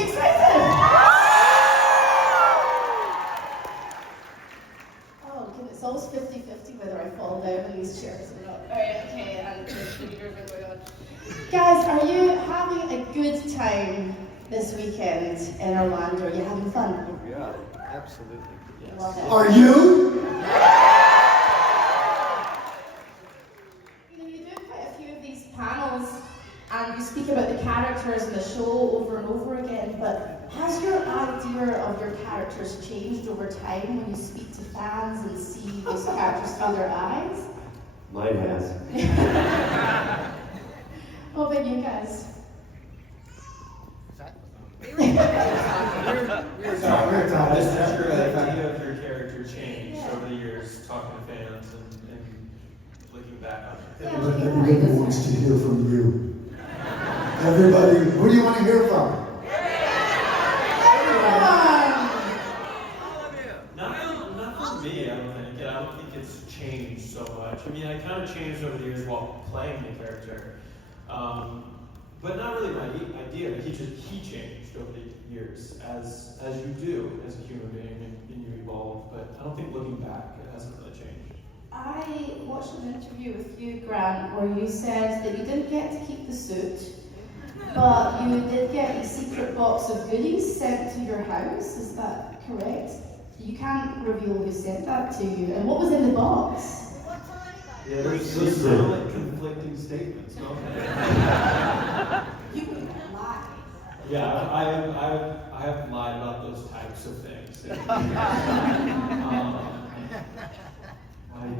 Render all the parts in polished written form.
you excited? Oh goodness, it's always 50-50 whether I fall down in these chairs or not. Alright, okay, and the meters are going on. Guys, are you having a good time this weekend in Orlando? Are you having fun? Yeah, absolutely. Yes. Love it. Are you? You do quite a few of these panels and you speak about the characters in the show over and over again, but has your idea of your characters changed over time when you speak to fans and see those characters through their eyes? Mine has. What about you guys? This is true. The idea of your character changed over the years, talking to fans and looking back on it. Everybody wants to hear from you. Everybody, who do you want to hear from? Not for me, I don't think. I don't think it's changed so much. I mean, I kind of changed over the years while playing the character. But not really my idea. He changed over the years, as you do as a human being, and you evolve. But I don't think looking back, it hasn't really changed. I watched an interview with you, Grant, where you said that you didn't get to keep the suit, but you did get a secret box of goodies sent to your house. Is that correct? You can't reveal who sent that to you. And what was in the box? Yeah, those sound like conflicting statements, don't they? You would lie. Yeah, I have lied about those types of things. I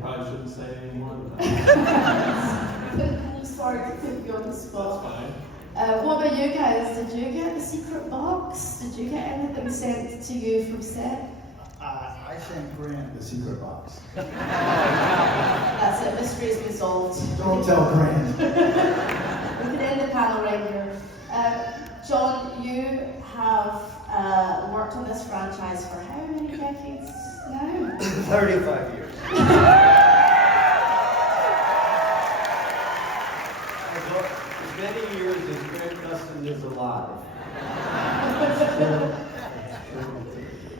probably shouldn't say any more than that. I'm sorry to put you on the spot. That's fine. What about you guys? Did you get the secret box? Did you get anything sent to you from set? I sent Grant the secret box. That's it, mystery is been solved. Don't tell Grant. We can end the panel right here. John, you have worked on this franchise for how many decades now? 35 years. As many years as Grant Gustin is alive.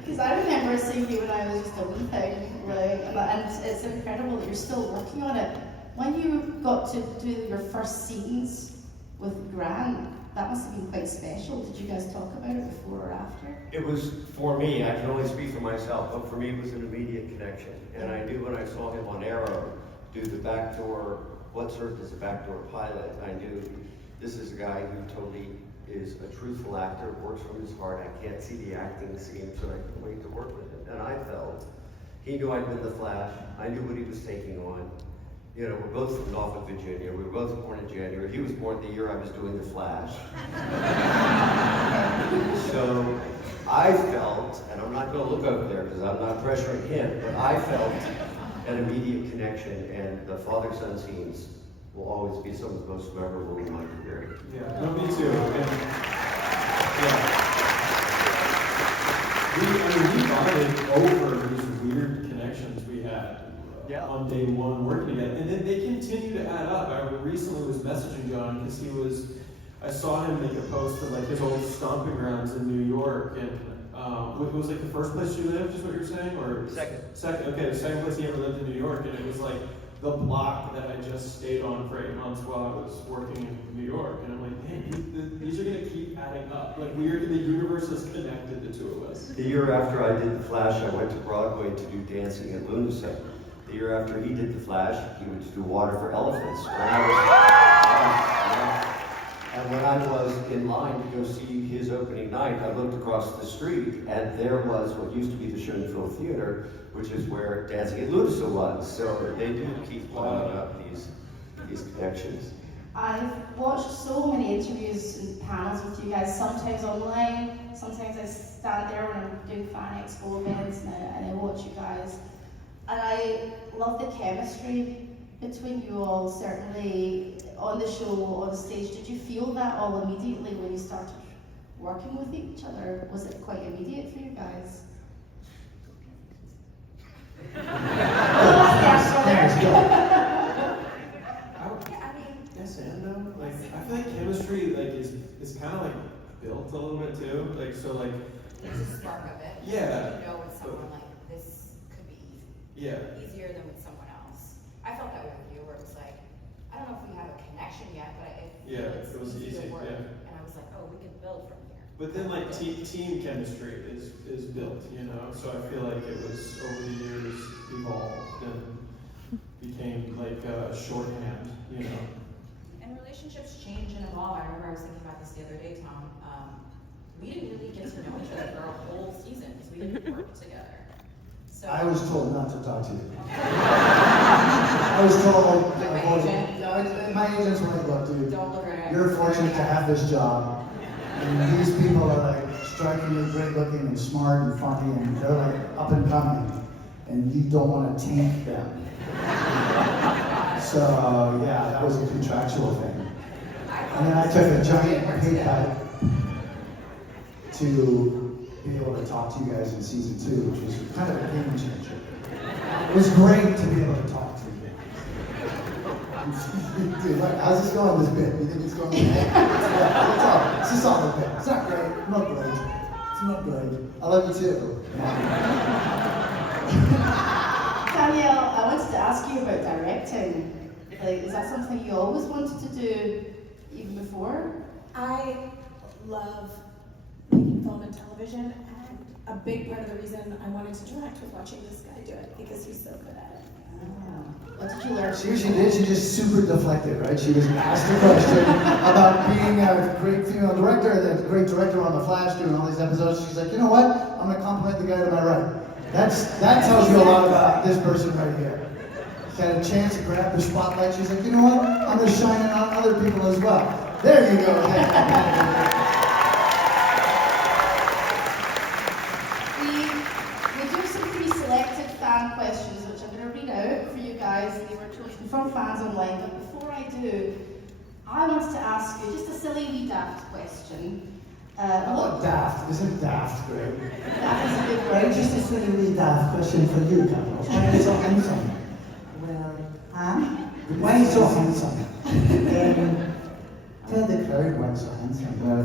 Because I remember seeing you when I was just a wee thing, right? And it's incredible that you're still working on it. When you got to do your first scenes with Grant, that must have been quite special. Did you guys talk about it before or after? It was, for me, I can only speak for myself, but for me it was an immediate connection. And I knew when I saw him on Arrow do the backdoor, what served as a backdoor pilot, I knew this is a guy who totally is a truthful actor, works from his heart. I can't see the acting scenes, but I couldn't wait to work with him. And I felt, he knew I'd been the Flash, I knew what he was taking on. You know, we're both from Norfolk, Virginia. We were both born in January. He was born the year I was doing The Flash. So I felt, and I'm not going to look over there because I'm not pressuring him, but I felt an immediate connection, and the father-son scenes will always be some of the most memorable in my career. Yeah, no, me too. And, yeah. We bonded over these weird connections we had on day one working together. And then they continue to add up. I recently was messaging John because I saw him make a post of like his old stomping grounds in New York, and it was like the first place you lived, is what you're saying? Or Second, okay, the second place he ever lived in New York, and it was like the block that I just stayed on for 8 months while I was working in New York. And I'm like, man, these are gonna keep adding up. Like the universe is connected, the two of us. The year after I did The Flash, I went to Broadway to do Dancing at Lunacy. The year after he did The Flash, he went to do Water for Elephants. And when I was in line to go see his opening night, I looked across the street, and there was what used to be the Schoenfeld Theater, which is where Dancing at Lunacy was. So they do keep following up these connections. I've watched so many interviews and panels with you guys, sometimes online, sometimes I stand there when I'm doing Fan Expo events and I watch you guys. And I love the chemistry between you all, certainly on the show, on stage. Did you feel that all immediately when you started working with each other? Was it quite immediate for you guys? Yes and no. Like I feel like chemistry is kind of like built a little bit too. Like, so like, There's a spark of it. Yeah. You know with someone like, this could be easier than with someone else. I felt that way with you, where it was like, I don't know if we have a connection yet, but it was easy to work. And I was like, oh, we can build from here. But then like team chemistry is built, you know. So I feel like it was over the years evolved and became like shorthand, you know. And relationships change and evolve. I remember I was thinking about this the other day, Tom. We didn't really get to know each other for a whole season because we didn't work together. So I was told not to talk to you. I was told, my agents were like, look, dude, don't look at it. you're fortunate to have this job. And these people are like strikingly great looking and smart and funny and they're like up and coming. And you don't want to tank them. So yeah, that was a contractual thing. And then I took a giant pay cut to be able to talk to you guys in season 2, which was kind of a game changer. It was great to be able to talk to you. Dude, how's this going, this bit? You think it's going okay? Yeah, it's a solid bit. It's not great. Not great. It's not great. I love you too. Danielle, I wanted to ask you about directing. Like, is that something you always wanted to do, even before? I love making film and television, and a big part of the reason I wanted to direct was watching this guy do it, because he's so good at it. What did you learn? See what she did? She just super deflected, right? She was asked a question about being a great female director, the great director on The Flash doing all these episodes. She's like, you know what? I'm going to compliment the guy to my right. That tells you a lot about this person right here. She had a chance to grab the spotlight. She's like, you know what? I'm going to shine it on other people as well. There you go. We do some pre-selected fan questions, which I'm going to read out for you guys. They were chosen from fans online. But before I do, I wanted to ask you just a silly wee daft question. What daft? Isn't daft great? Daft is a good Right, word. just a silly wee daft question for you, Cavanagh. Why are you so handsome? Well, huh? Why are you so handsome? Tell the crowd why you're so handsome. Well,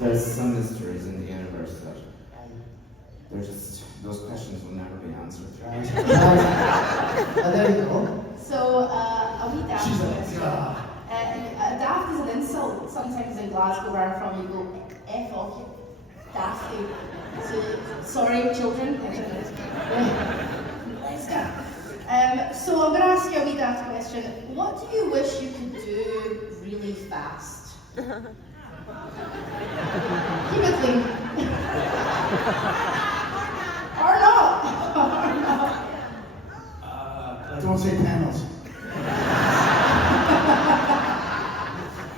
there's some mysteries in the universe that those questions will never be answered. There you go. So, a wee daft She's like, question. "Ah." Daft is an insult. Sometimes in Glasgow, where I'm from, you go, F off, you dafty. So, sorry, children. So I'm going to ask you a wee daft question. What do you wish you could do really fast? Keep it clean. Or not. Or not. Don't say panels.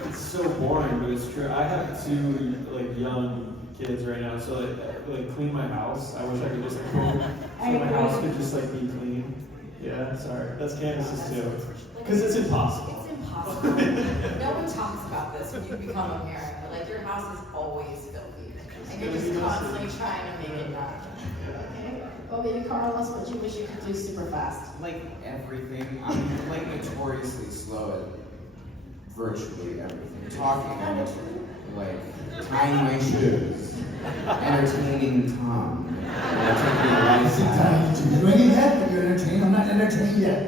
It's so boring, but it's true. I have 2 like young kids right now, so like clean my house. I wish I could just so my house could just like be clean. Yeah, sorry. That's Candice's too. Because it's impossible. It's impossible. No one talks about this when you become a parent, but like your house is always filthy. And you're just constantly trying to make it not. Okay. Well, maybe Carlos, what do you wish you could do super fast? Like everything, I'm like notoriously slow at virtually everything. Talking, like tying my shoes, entertaining Tom, taking a lifestyle. Are you doing it yet? Are you entertained? I'm not entertained yet.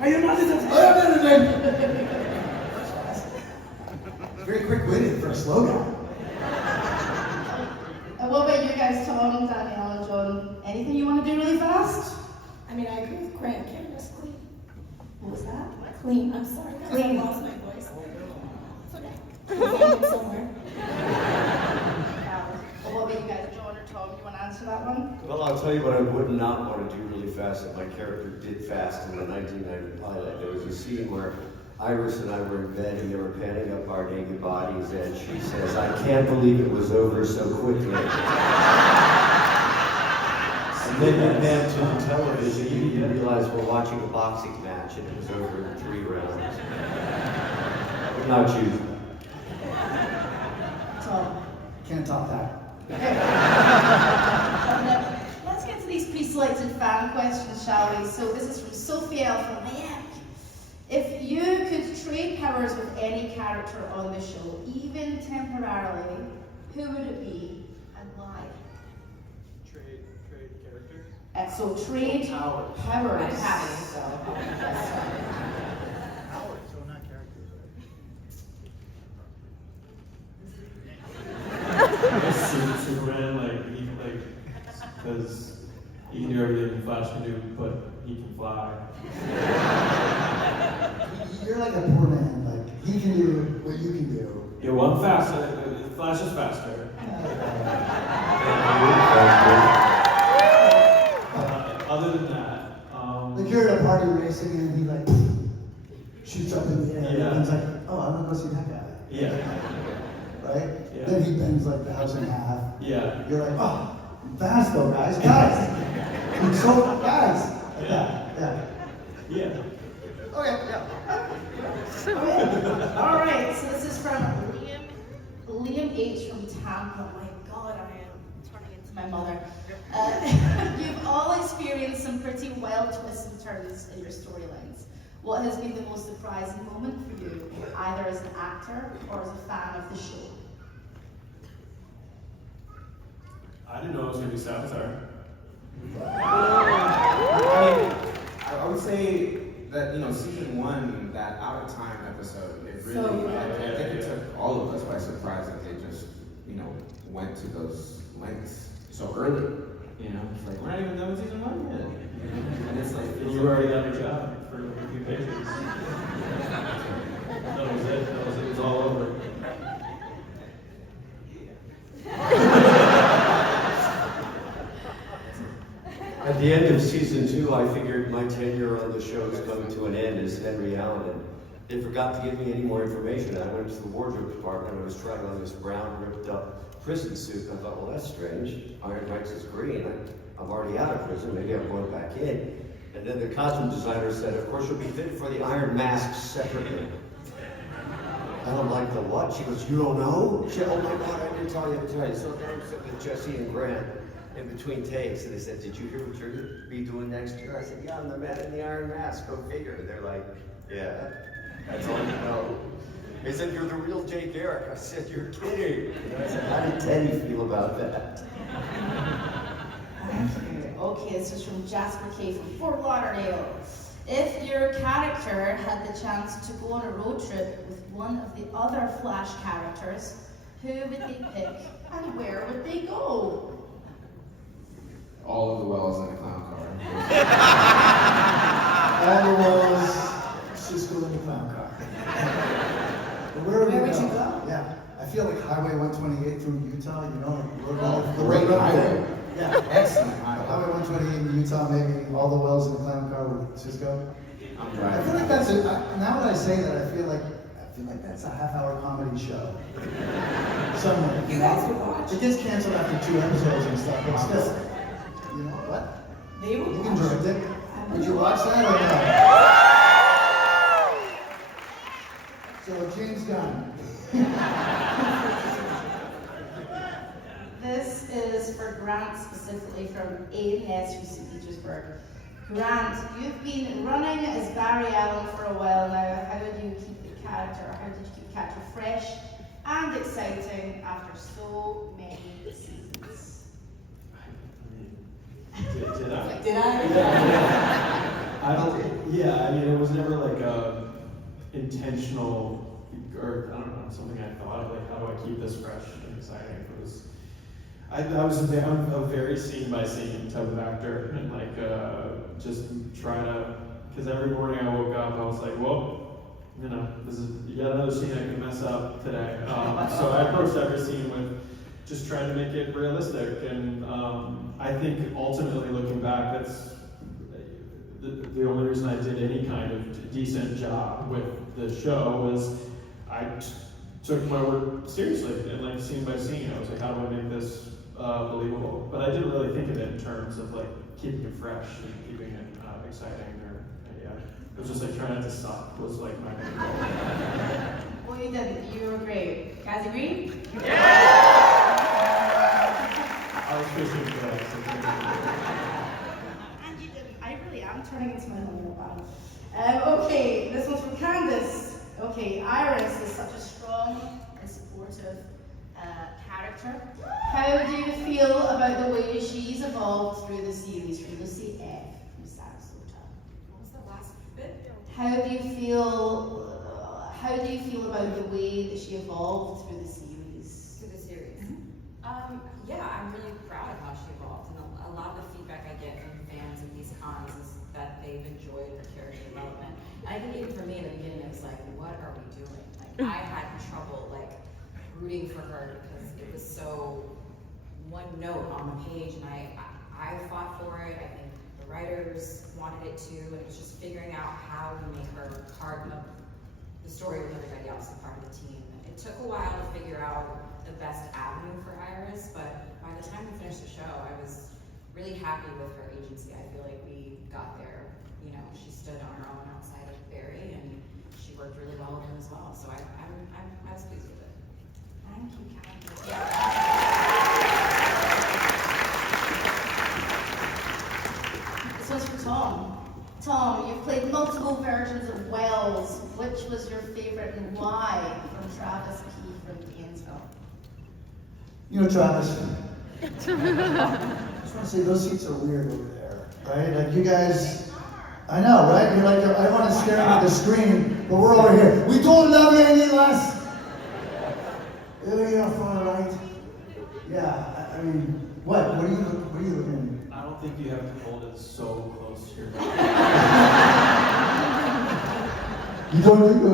Are you not entertained? I am entertained. Very quick-witted for a slow guy. What about you guys, Tom, Danielle, and John? Anything you want to do really fast? I mean, I agree with Grant. Canada's clean. What was that? Clean. I'm sorry. Clean. I lost my voice. It's okay. I'll find it somewhere. Well, what about you guys, John or Tom? You want to answer that one? Well, I'll tell you what I would not want to do really fast that my character did fast in the 1990 pilot. There was a scene where Iris and I were in bed and they were panning up our naked bodies and she says, I can't believe it was over so quickly. And then you pan to the television, you realize we're watching a boxing match and it was over in 3 rounds. I would not choose that. Tom. Can't top that. Let's get to these pre-selected fan questions, shall we? So this is from Sophia from Miami. If you could trade powers with any character on the show, even temporarily, who would it be and why? Trade character. So trade Powers. powers. So. Howard, so not characters, Superman, because he can do everything Flash can do, but he can fly. You're like a poor man, like, he can do what you can do. Yeah, well, I'm faster. Flash is faster. Other than that, Like you're at a party racing and he like shoots up in the air Yeah. and he's like, oh, I'm gonna go see that guy. yeah, Right? Yeah. Then he bends like the house in half. yeah, You're like, oh, I'm fast though, guys. I'm so guys. Like that. Yeah. yeah. Okay, yeah. All right, so this is from Liam H. from Tampa. Oh my God, I am turning into my mother. You've all experienced some pretty wild twists and turns in your storylines. What has been the most surprising moment for you, either as an actor or as a fan of the show? I didn't know it was gonna be Savitar. I would say that, season 1, that out of time episode, it really, So good. I think it took all of us by surprise that they just, went to those lengths so early. It's like, we're not even done with season 1 yet. And it's like, You already got a job for a few pages. That was it. It was all over. At the end of season 2, I figured my tenure on the show was coming to an end as Henry Allen, and they forgot to give me any more information. I went to the wardrobe department and I was trying on this brown, ripped up prison suit. I thought, well, that's strange. Iron Rights is green. I'm already out of prison. Maybe I'm going back in. And then the costume designer said, of course, you'll be fitted for the Iron Mask separately. And I'm like, the what? She goes, you don't know? She, oh my God, I didn't tell you. So then I was with Jesse and Grant in between takes, and they said, did you hear what you're going to be doing next year? I said, yeah, I'm the man in the Iron Mask. Go figure. And they're like, yeah, that's all you know. They said, you're the real Jay Garrick. I said, you're kidding. And I said, how did Teddy feel about that? Okay, this is from Jasper K. from Fort Lauderdale. If your character had the chance to go on a road trip with one of the other Flash characters, who would they pick and where would they go? all of the wells in the clown car. All the wells, Cisco in the clown car. But where would you go? Yeah, I feel like Highway 128 through Utah, the Great highway. Yeah, Excellent Highway highway. 128 in Utah, maybe all the wells in the clown car with Cisco. I'm I driving. feel like that's it. Now that I say that, I feel like that's a half-hour comedy show. Somewhere. You guys would watch. It gets canceled after 2 episodes and stuff, but still. You know what? They would You watch. can direct it. Would you watch that or no? So James Gunn. This is for Grant specifically from A&S from St. Petersburg. Grant, you've been running as Barry Allen for a while now. How did you keep the character, or how did you keep the character fresh and exciting after so many seasons? Did I? Did I? It was never like a intentional, or I don't know, something I thought of, like, how do I keep this fresh and exciting? I'm a very scene by scene type of actor, and just try to, because every morning I woke up, I was like, well, you got another scene I can mess up today. So I approached every scene with just trying to make it realistic, and I think ultimately looking back, that's the only reason I did any kind of decent job with the show was I took my work seriously, and scene by scene, I was like, how do I make this believable? But I didn't really think of it in terms of keeping it fresh and keeping it exciting, it was just trying not to suck was my main goal. Well, you didn't. You were great. Guys agree? I was fishing for that. And you didn't. I really am turning into my own little band. Okay, this one's from Candice. Okay, Iris is such a strong and supportive character character. How do you feel about the way she's evolved through the series from Lucy F. from Sarasota? What was the last bit? How do you feel about the way that she evolved through the series? Through the series. Yeah, I'm really proud of how she evolved, and a lot of the feedback I get from fans of these cons is that they've enjoyed her character development. And I think even for me in the beginning, it was like, what are we doing? Like, I had trouble like rooting for her because it was so one note on the page, and I fought for it. I think the writers wanted it too, and it was just figuring out how to make her part of the story with everybody else and part of the team. It took a while to figure out the best avenue for Iris, but by the time we finished the show, I was really happy with her agency. I feel like we got there. You know, she stood on her own outside of Barry, and she worked really well with him as well. So I was pleased with it. Thank you, Candice. Yeah. This one's for Tom. Tom, you've played multiple versions of Wells. Which was your favorite and why? From Travis P. from Gainesville. You know, Travis, I just want to say those seats are weird over there, right? Like you guys, I know, right? You're like, everyone is staring at the screen, but we're over here. We don't love you any less. Yeah, far right. Yeah, I mean, what are you looking I don't think you have to hold it so close to your mouth. You don't think We've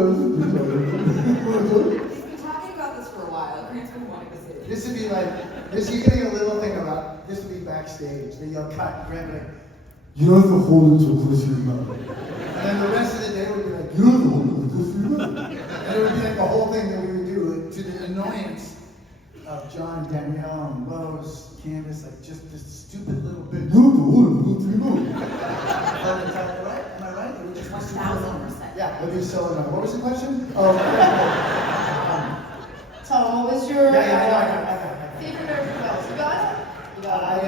been talking about this for a while. Grant's been wanting to say This would be like, you're getting a little thing about, this would be backstage. Then you'll cut, Grant would be like, you don't have to hold it so close to your mouth. And then the rest of the day would be like, you don't have to hold it so close to your mouth. And it would be like the whole thing that we would do, to the annoyance of John, Danielle, and Rose, Candice, like just this stupid little bit, you don't have to hold it so close to your mouth. Right? Am I right? It would just be super annoying. 1000%. Yeah, it would be so annoying. What was the question? Oh, Tom, what was your I got it. favorite version of Wells? You got it? You got it.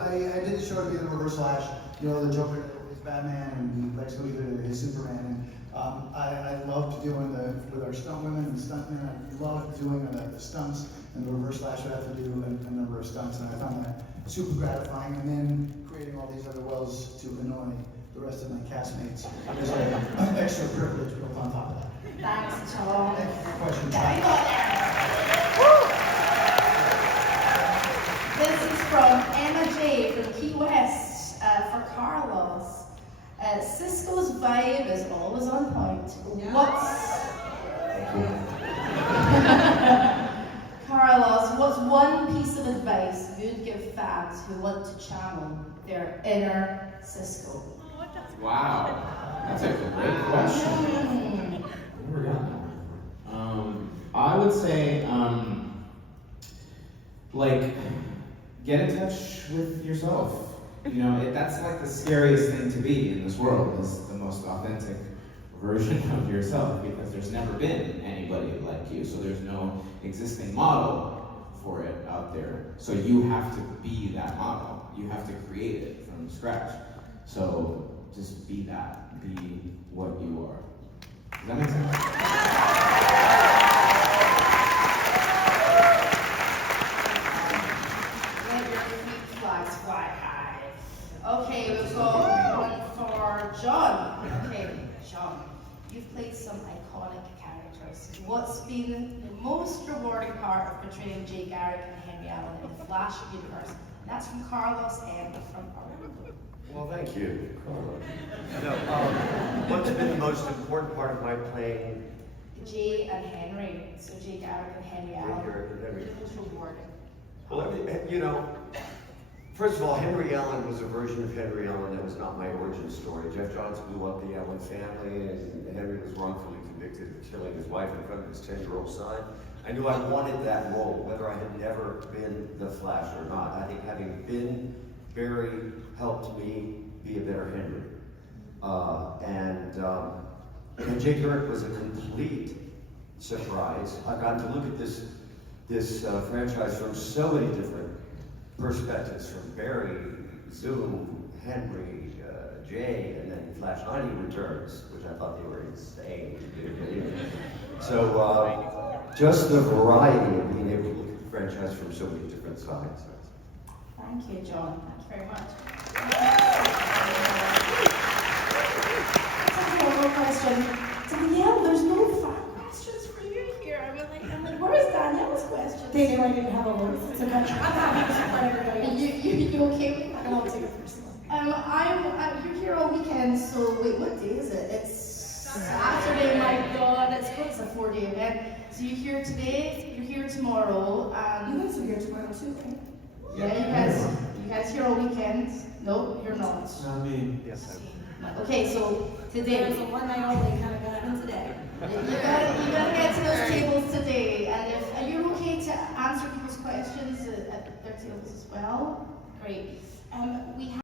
I did the show to be the Reverse Flash. You know, the Joker is Batman and Lex Luthor is Superman. And I loved doing with our stunt women and stuntmen. I loved doing the stunts, and the Reverse Flash would have to do a number of stunts, and I found that super gratifying. And then creating all these other Wells to annoy the rest of my castmates is an extra privilege built on top of that. Thanks, Tom. Thank you for your question. Yeah, you got there. This is from Emma J. from Key West for Carlos. Cisco's vibe is always on point. Carlos, what's one piece of advice you'd give fans who want to channel their inner Cisco? Wow, that's a great question. I would say, like, get in touch with yourself. You know, that's like the scariest thing to be in this world, is the most authentic version of yourself, because there's never been anybody like you, so there's no existing model for it out there. So you have to be that model. You have to create it from scratch. So just be that. Be what you are. Does that make sense? Okay, we've got one for John. Okay, John, you've played some iconic characters. What's been the most rewarding part of portraying Jay Garrick and Henry Allen in the Flash universe? And that's from Carlos M. from Orlando. Well, thank you, Carlos. No, what's been the most important part of my playing? Jay and Henry. So Jay Garrick and Henry Allen. Garrick and Henry. It was rewarding. Well, you know, first of all, Henry Allen was a version of Henry Allen that was not my origin story. Jeff Johns blew up the Allen family, and Henry was wrongfully convicted of killing his wife in front of his 10-year-old son. I knew I wanted that role, whether I had never been the Flash or not. I think having been Barry helped me be a better Henry. And Jay Garrick was a complete surprise. I've gotten to look at this franchise from so many different perspectives, from Barry, Zoom, Henry, Jay, and then Flash 90 returns, which I thought they were insane. So just the variety of being able to look at the franchise from so many different sides. Thank you, John. Thank you very much. One more question. Danielle, there's no fan questions for you here. I'm like, where is Danielle's question? They knew I didn't have a voice. It's okay. I'm happy to support everybody else. You okay with that? I won't take it personally. You're here all weekend, so wait, what day is it? It's Saturday, my God, it's a 4-day event. So you're here today, you're here tomorrow, You guys are here tomorrow too, right? yeah, you guys here all weekend? No, you're not. Not me. Yes, Okay, so today. There's a one night only kind of going on today. You gotta get to those tables today, and are you okay to answer people's questions at their tables as well? Great. We have